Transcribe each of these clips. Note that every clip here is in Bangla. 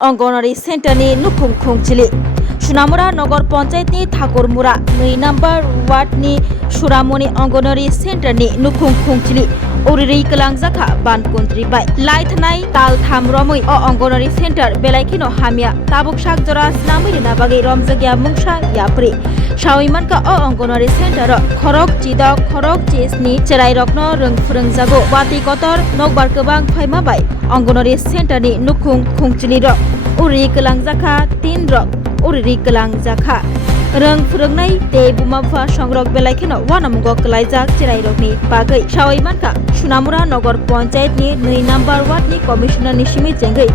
अंगनवाड़ी सेन्टरनि नुखुं खुंचिलि Sonamura Nagar Panchayat ni Thakur Mura 2 number ward ni Suramoni anganwadi centre ni नुखुं खुंचिलि Oriri Kwlaijak Bankundri bai Laithnai Tal Tham Romoi o anganwadi centre Belaikino Hamia Tabuk Sak Jora Snamai na bagi Romjagya Mungsa Yapri Shawimanka o anganwadi centre Khorok Chidok Khorok Chesni Cherai Rokno Rung Frungjago Wati Kotor Nokbar Kobang Phaima bai anganwadi centre ni नुखुं खुंचिलि ro Oriri Kwlaijak 3 rok Oriri Kwlaijak Rang Frungnai te bumapha songrok belaikeno wanamugo Kwlaijak chirairokni bagai Shawaimanka Sonamura Nagar Panchayat ni 2 number ward ni commissioner ni simi jengai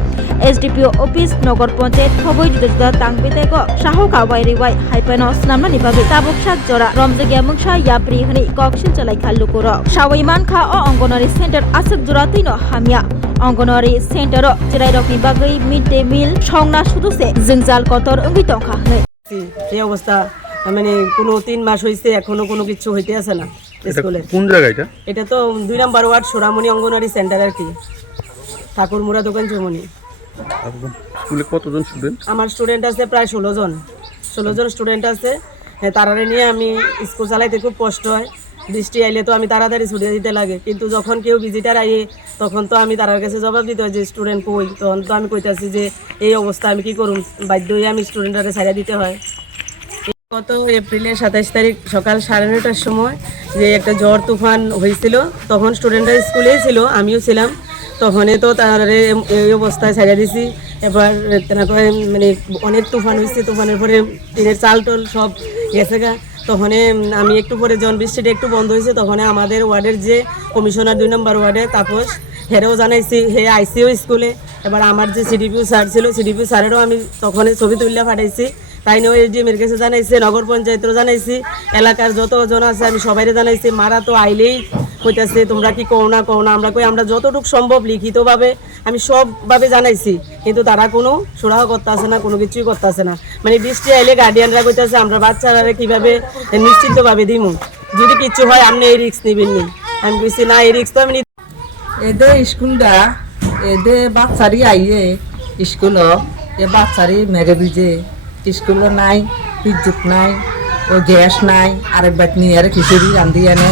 SDPO office Nagar Panchayat khoboi juda tangpetego saho kawai riwai haipano snamnani bagai tabuk sak jora romjagya mungsa yapri hani koksin chalai khal Lukurog Shawaimanka o anganwadi centre asuk jora tino hamia anganwadi centre chirairokni bagai mid day meal songna suduse Jwngjalo kotor ongui tongkha hne এই অবস্থা মানে কোনো 3 মাস হইছে এখনো কোনো কিছু হইতে আছে না স্কুলে। কোন জায়গা এটা তো 2 নাম্বার ওয়ার্ড সোরামনি অঙ্গনওয়াড়ি সেন্টার আর কি ঠাকুর মুরা দোকান চমনি। স্কুলে কতজন স্টুডেন্ট? আমার স্টুডেন্ট আছে প্রায় 16 জন স্টুডেন্ট আছে। তারারে নিয়ে আমি স্কুল চালাইতে খুব কষ্ট হয়। বৃষ্টি আইলে তো আমি তাড়াতাড়ি ছুটি দিতে লাগে, কিন্তু যখন কেউ ভিজিটার আইয়ে তখন তো আমি তার কাছে জবাব দিতে হয় যে স্টুডেন্ট কই, তখন তো আমি কইতাছি যে এই অবস্থা আমি কি করুম, বাধ্য হয়ে আমি স্টুডেন্টরে ছাড়া দিতে হয়। গত এপ্রিলের 27 তারিখ সকাল 9:30টার সময় যে একটা ঝড় তুফান হয়েছিল, তখন স্টুডেন্টরা স্কুলেই ছিল, আমিও ছিলাম। তখনই তো তারে এই অবস্থায় ছাড়া দিছি। এবার মানে অনেক তুফান হয়েছে, তুফানের পরে টিনের চাল টল সব গেছে গা। তখন আমি একটু পরে যখন বৃষ্টিটা একটু বন্ধ হয়েছে, তখন আমাদের ওয়ার্ডের যে কমিশনার 2 নম্বর ওয়ার্ডে তাপস, হেরেও জানাইছি, হে আইসিও স্কুলে। এবার আমার যে সিডিপিও স্যার ছিল, সিডিপিও স্যারেরও আমি তখন ছবি তুলে পাঠাইছি। তাই নিয়ে এসডিএমের কাছে জানাইছি, নগর পঞ্চায়েতেরও জানাইছি, এলাকার যতজন আছে আমি সবাইরে জানাইছি। মারা তো আইলেই কইতাছে তোমরা কি কও না আমরা কই আমরা যতটুকু সম্ভব লিখিতভাবে আমি সবভাবে জানাইছি, কিন্তু তারা কোনো সুরাহ করতেছে না, কোনো কিছুই করতেছে না। মানে বৃষ্টি আইলে গার্ডিয়ানরা কইতাছে আমরা বাচ্চারা কিভাবে নিশ্চিতভাবে দিমু, যদি কিছু হয় আপনি এই রিস্ক নিবেন নি। আমি কইছি না, এই রিস্ক তো আমি এদের স্কুলটা এদের বাচ্চারি আইয়ে স্কুল এ বাচ্চারি মেরে ভিজে স্কুল নাই, বিদ্যুৎ নাই, ও গ্যাস নাই, আরেকবার নিয়ে আর খিচুড়ি রান্ধি আনে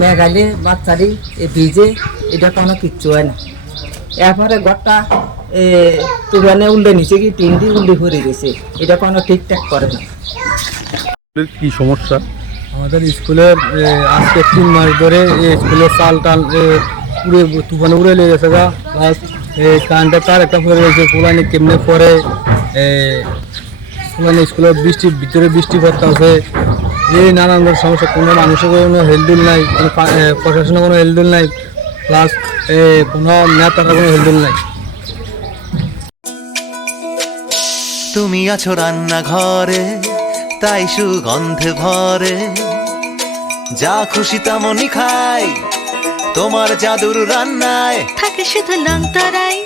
মেঘালে বাচ্চারি ভিজে, এটা কোনো কিচ্ছু হয় না। এরপরে ঘরটা তুরানে উল্টে নিচে কি টিন দিয়ে উল্টে ভরে গেছে, এটা কোনো ঠিকঠাক করে না। কি সমস্যা? আমাদের স্কুলের আজকে 3 মাস ধরে স্কুলের চাল টাল পুরো তুফানে উড়ে লেগে গেছে গা। প্লাস কারেন্টের তার একটা পরে গেছে, পুরানি কেমনে পরে পুরানি স্কুলের বৃষ্টির ভিতরে বৃষ্টি পড়তে আছে, এই নানান সমস্যা। কোনো মানুষের কোনো হেলদুল নাই, কোনো প্রশাসনের কোনো হেলদুল নাই, প্লাস কোনো নেতার কোনো হেলদুল নাই। তুমি আছো রান্নাঘরে, তাই সুগন্ধে ভরে, যা খুশি তেমনই খাই তোমার জাদুর রান্নায়। থাকে শুধু লং তরাই,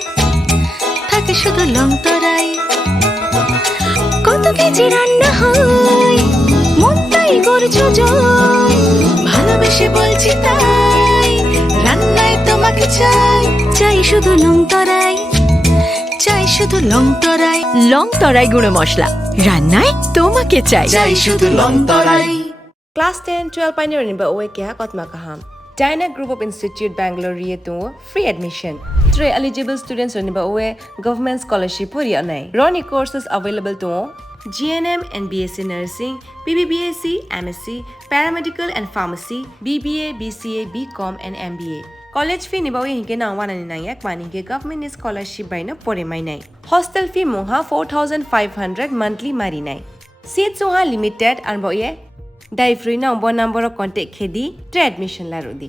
থাকে শুধু লং তরাই, কত কেজি রান্না হয় মন তাই করছো জয়, ভালোবেসে বলছি তাই রান্নায় তোমাকে চাই, চাই শুধু লং তরাই, চাই শুধু লং তরাই, লং তরাই গুঁড়ো মশলা রান্নায় তোমাকে চাই, চাই শুধু long Terai. Class 10, 12 pioneer ba oe kya kotma kaham. Dyna Group of Institute Bangalore riye tu free admission. 3 eligible students ni ba oe government scholarship puri anai. Roni courses available tu GNM and BSc Nursing, BBBSc, MSc, Paramedical and Pharmacy, BBA, BCA, BCom and MBA. College fee ni ba oe hinke na wana ni nayak mani ke government scholarship by na pore mai nai. Hostel fee moha 4500 monthly mari nai. Seats moha limited and ba oe Dai free na number contact khedi admission la rodi.